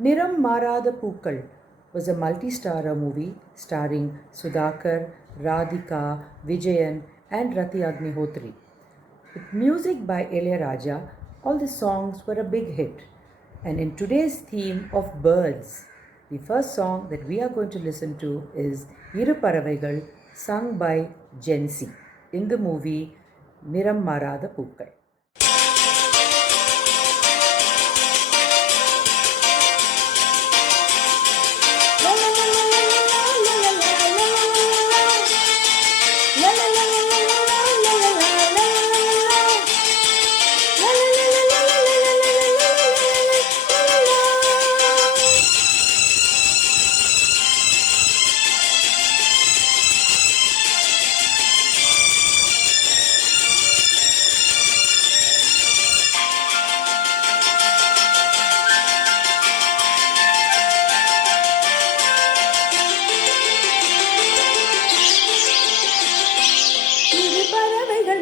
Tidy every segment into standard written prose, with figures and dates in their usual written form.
Niram Marada Pookal was a multi-starrer movie starring Sudhakar, Radhika, Vijayan and Rati Agnihotri. With music by Ilayaraja, all the songs were a big hit. And in today's theme of birds, the first song that we are going to listen to is Iru Paravaigal, sung by Jensi in the movie Niram Marada Pookal.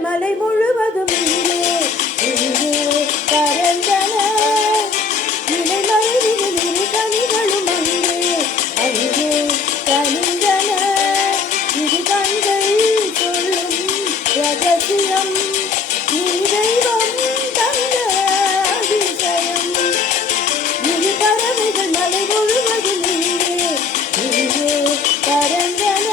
மலை முழுவதும் பரந்தன இலை மறைவினில் இரு கனிகளும் அங்கே கனிந்தன இரு கண்கள் சொல்லும் ரகசியம் நீ தெய்வம் தந்த அதிசயம் இரு பறவைகள் மலை முழுவதும் பரந்தன.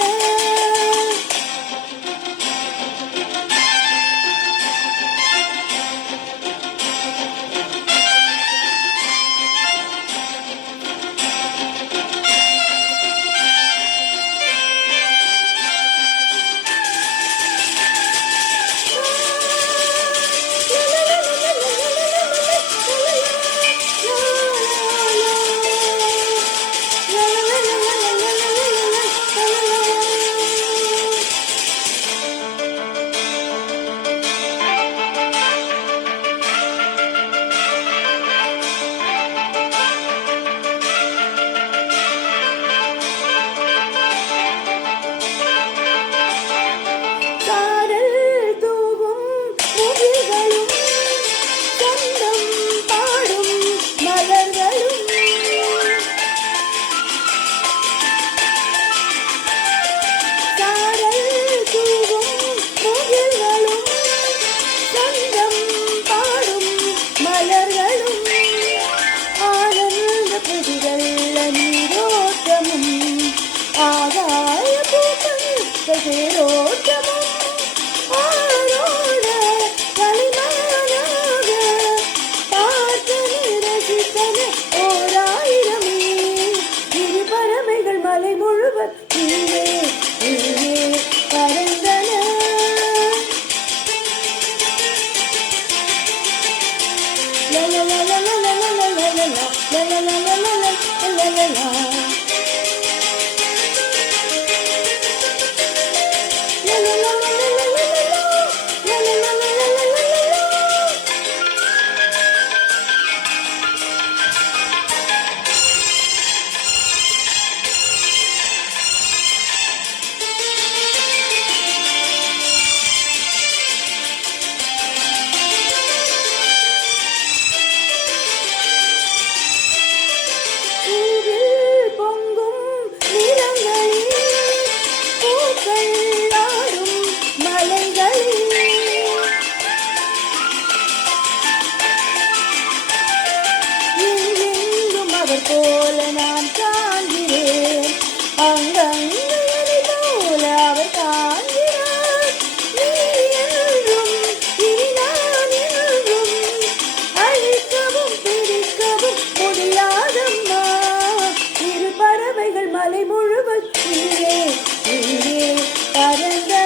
மலை முழுவதும் பரந்தன. போல நான் காண்கிறேன் அங்கங்கே போல அவர் காண்கிறார். நீ என்றும் இனி நான் என்றும் அழிக்கவும் பிரிக்கவும் முடியாதம்மா. இரு பறவைகள் மலை முழுவதும் பறந்த